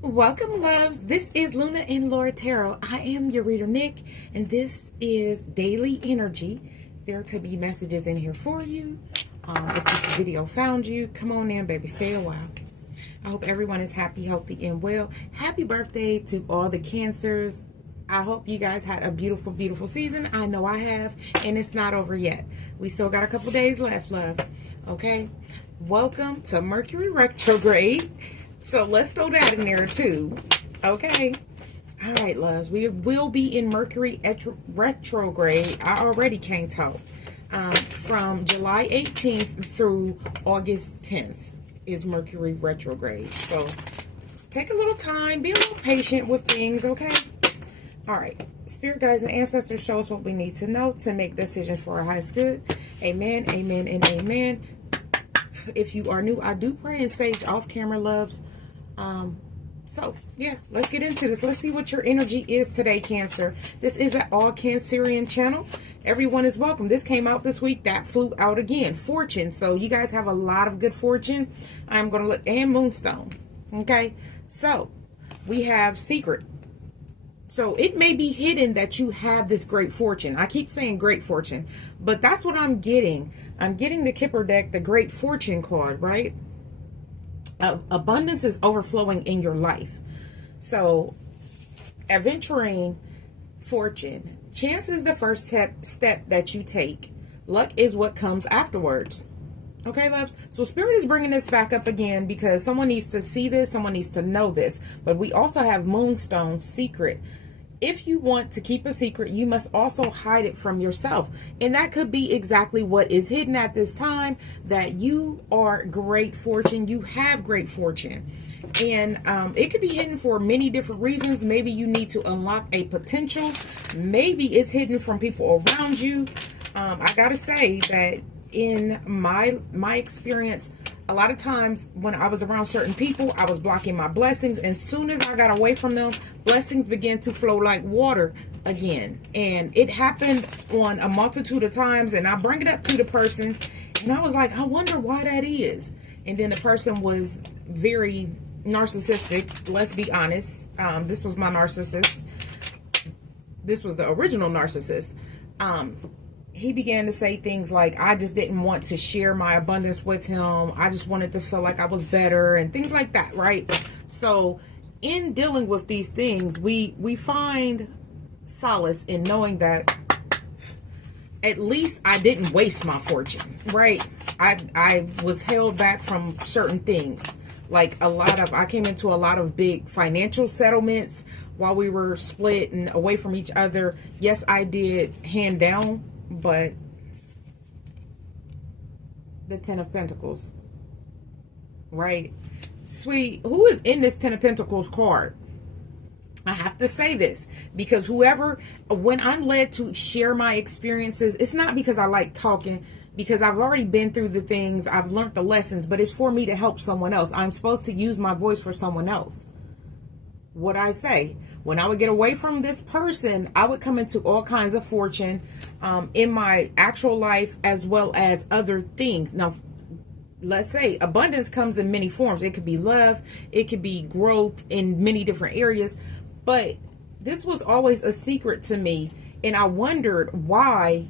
Welcome, loves. This is Luna and Laura Tarot. I am your reader, Nicc, and this is Daily Energy. There could be messages in here for you. If this video found you, come on in, baby. Stay a while. I hope everyone is happy, healthy, and well. Happy birthday to all the Cancers. I hope you guys had a beautiful, beautiful season. I know I have, and it's not over yet. We still got a couple days left, love. Okay? Welcome to Mercury retrograde. So let's throw that in there too. Okay. All right, loves. We will be in Mercury retrograde. I already can't talk. From July 18th through August 10th is Mercury retrograde. So take a little time. Be a little patient with things, okay? All right. Spirit guides and ancestors show us what we need to know to make decisions for our highest good. Amen, amen, and amen. If you are new, I do pray and sage off camera, loves. So yeah, let's get into this. Let's see what your energy is today, Cancer. This is an all Cancerian channel. Everyone is welcome. This came out this week. That flew out again. Fortune. So you guys have a lot of good fortune. I'm going to look, and Moonstone. Okay. So we have secret. So it may be hidden that you have this great fortune. I keep saying great fortune, but that's what I'm getting. I'm getting the Kipper deck, the great fortune card, right? Abundance is overflowing in your life. So adventuring fortune. Chance is the first step that you take. Luck is what comes afterwards. Okay, loves? So Spirit is bringing this back up again because someone needs to see this. Someone needs to know this. But we also have Moonstone, secret. If you want to keep a secret, you must also hide it from yourself. And that could be exactly what is hidden at this time, that you are great fortune. You have great fortune. And it could be hidden for many different reasons. Maybe you need to unlock a potential. Maybe it's hidden from people around you. I got to say that in my experience, a lot of times when I was around certain people, I was blocking my blessings. And as soon as I got away from them, blessings began to flow like water again. And it happened on a multitude of times. And I bring it up to the person. And I was like, I wonder why that is. And then the person was very narcissistic. Let's be honest. This was my narcissist. This was the original narcissist. He began to say things like, I just didn't want to share my abundance with him. I just wanted to feel like I was better and things like that, right? So in dealing with these things, we find solace in knowing that at least I didn't waste my fortune, right? I was held back from certain things. Like I came into a lot of big financial settlements while we were split and away from each other. Yes, I did hand down. But the Ten of Pentacles, right? Sweetie, who is in this Ten of Pentacles card? I have to say this because when I'm led to share my experiences, it's not because I like talking, because I've already been through the things, I've learned the lessons, but it's for me to help someone else. I'm supposed to use my voice for someone else. What I say, when I would get away from this person, I would come into all kinds of fortune in my actual life as well as other things. Now, let's say abundance comes in many forms. It could be love. It could be growth in many different areas. But this was always a secret to me. And I wondered why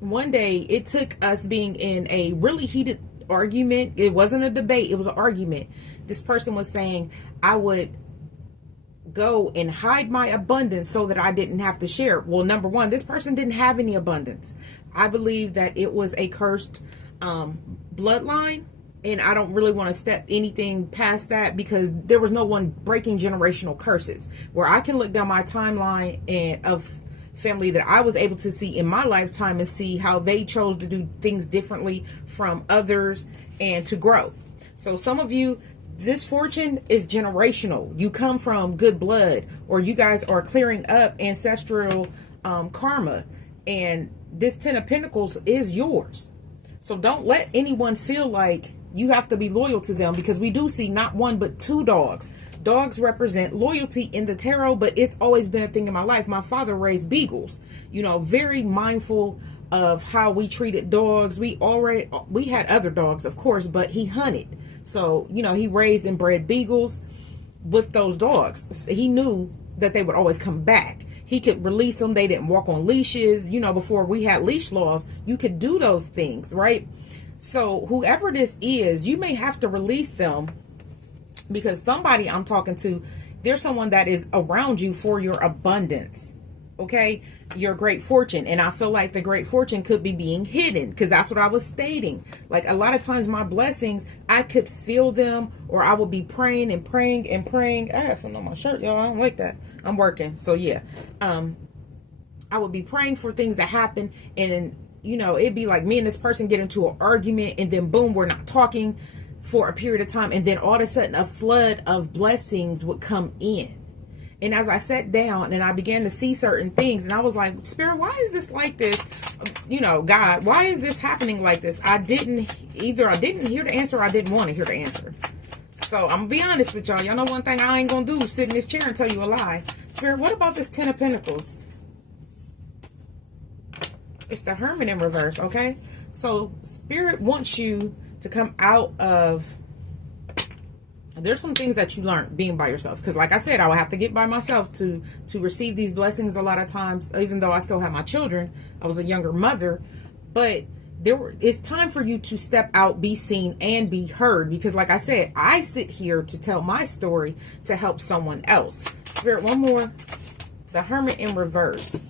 one day it took us being in a really heated argument. It wasn't a debate. It was an argument. This person was saying I would go and hide my abundance so that I didn't have to share. Well, number one, this person didn't have any abundance. I believe that it was a cursed bloodline, and I don't really want to step anything past that because there was no one breaking generational curses. Where I can look down my timeline and of family that I was able to see in my lifetime and see how they chose to do things differently from others and to grow. So some of you, this fortune is generational. You come from good blood, or you guys are clearing up ancestral karma, and this Ten of Pentacles is yours. So don't let anyone feel like you have to be loyal to them, because we do see not one but two dogs. Dogs represent loyalty in the tarot, but it's always been a thing in my life. My father raised beagles, very mindful of how we treated dogs. We had other dogs, of course, but he hunted. So, he raised and bred beagles. with those dogs. He knew that they would always come back. He could release them. They didn't walk on leashes. You know, before we had leash laws, you could do those things, right? So whoever this is, you may have to release them, because somebody I'm talking to, there's someone that is around you for your abundance, okay? Your great fortune. And I feel like the great fortune could be being hidden, because that's what I was stating. Like, a lot of times my blessings, I could feel them, or I would be praying and praying and praying. I got something on my shirt, y'all. I don't like that. I'm working. So yeah. I would be praying for things to happen, and you know, it'd be like me and this person get into an argument, and then boom, we're not talking for a period of time, and then all of a sudden a flood of blessings would come in. And as I sat down and I began to see certain things, and I was like, Spirit, why is this like this? You know, God, why is this happening like this? I didn't hear the answer, or I didn't want to hear the answer. So I'm gonna be honest with y'all. Y'all know one thing I ain't gonna do, sit in this chair and tell you a lie. Spirit, what about this 10 of Pentacles? It's the Hermit in reverse, okay? So Spirit wants you to come out of, there's some things that you learned being by yourself, because like I said, I would have to get by myself to receive these blessings a lot of times. Even though I still have my children, I was a younger mother, but it's time for you to step out, be seen, and be heard, because like I said, I sit here to tell my story to help someone else. Spirit, one more. The Hermit in reverse.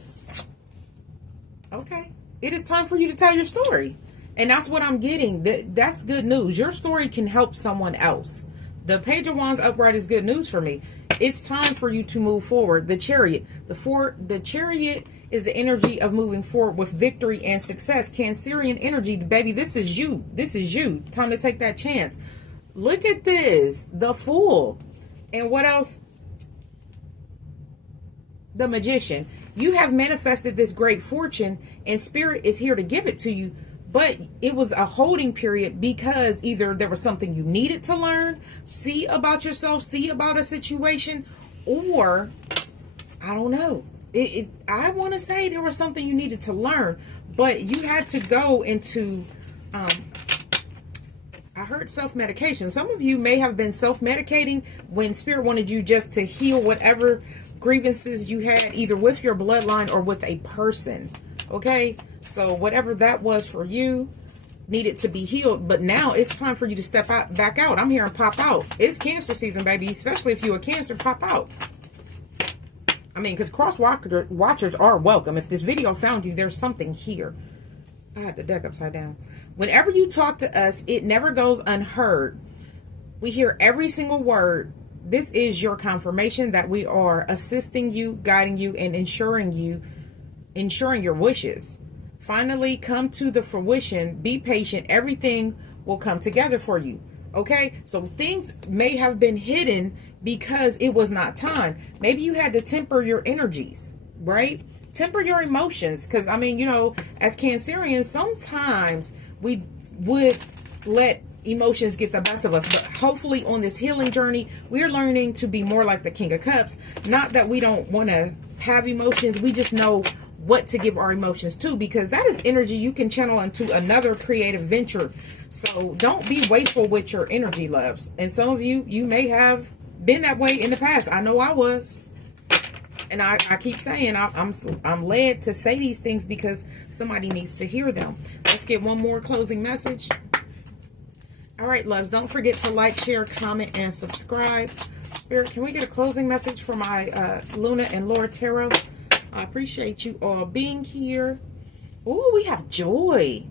Okay, it is time for you to tell your story. And that's what I'm getting. That's good news. Your story can help someone else. The Page of Wands upright is good news for me. It's time for you to move forward. The Chariot. The Chariot is the energy of moving forward with victory and success. Cancerian energy, baby, this is you. This is you. Time to take that chance. Look at this. The Fool. And what else? The Magician. You have manifested this great fortune, and Spirit is here to give it to you. But it was a holding period, because either there was something you needed to learn, see about yourself, see about a situation, or I don't know. I want to say there was something you needed to learn, but you had to go into, I heard self-medication. Some of you may have been self-medicating when Spirit wanted you just to heal whatever grievances you had, either with your bloodline or with a person. Okay, so whatever that was for you needed to be healed, but now it's time for you to step back out. I'm hearing pop out. It's Cancer season, baby, especially if you're a Cancer. Pop out. I mean, because cross watchers are welcome. If this video found you, there's something here. I had the deck upside down. Whenever you talk to us, it never goes unheard. We hear every single word. This is your confirmation that we are assisting you, guiding you, and ensuring your wishes finally come to the fruition. Be patient. Everything will come together for you. Okay, so things may have been hidden because it was not time. Maybe you had to temper your energies, right? Temper your emotions, because I mean, you know, as Cancerians, sometimes we would let emotions get the best of us, but hopefully on this healing journey, we're learning to be more like the King of Cups. Not that we don't want to have emotions, we just know what to give our emotions to, because that is energy you can channel into another creative venture. So don't be wasteful with your energy, loves. And some of you may have been that way in the past. I know I was. And I keep saying I'm led to say these things because somebody needs to hear them. Let's get one more closing message. All right, loves, don't forget to like, share, comment, and subscribe. Spirit, can we get a closing message for my Luna and Lord Tarot? I appreciate you all being here. Oh, we have joy.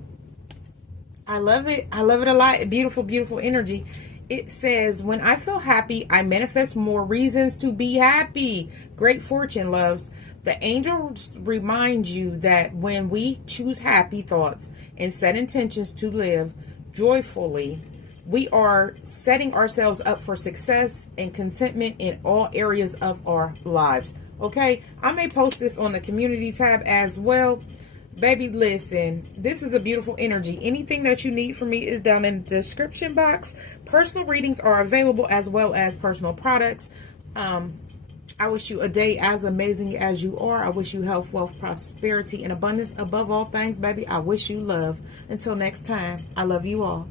I love it. I love it a lot. Beautiful, beautiful energy. It says, when I feel happy, I manifest more reasons to be happy. Great fortune, loves. The angels remind you that when we choose happy thoughts and set intentions to live joyfully, we are setting ourselves up for success and contentment in all areas of our lives. Okay, I may post this on the community tab as well. Baby, listen, this is a beautiful energy. Anything that you need from me is down in the description box. Personal readings are available, as well as personal products. I wish you a day as amazing as you are. I wish you health, wealth, prosperity, and abundance. Above all things, baby, I wish you love. Until next time, I love you all.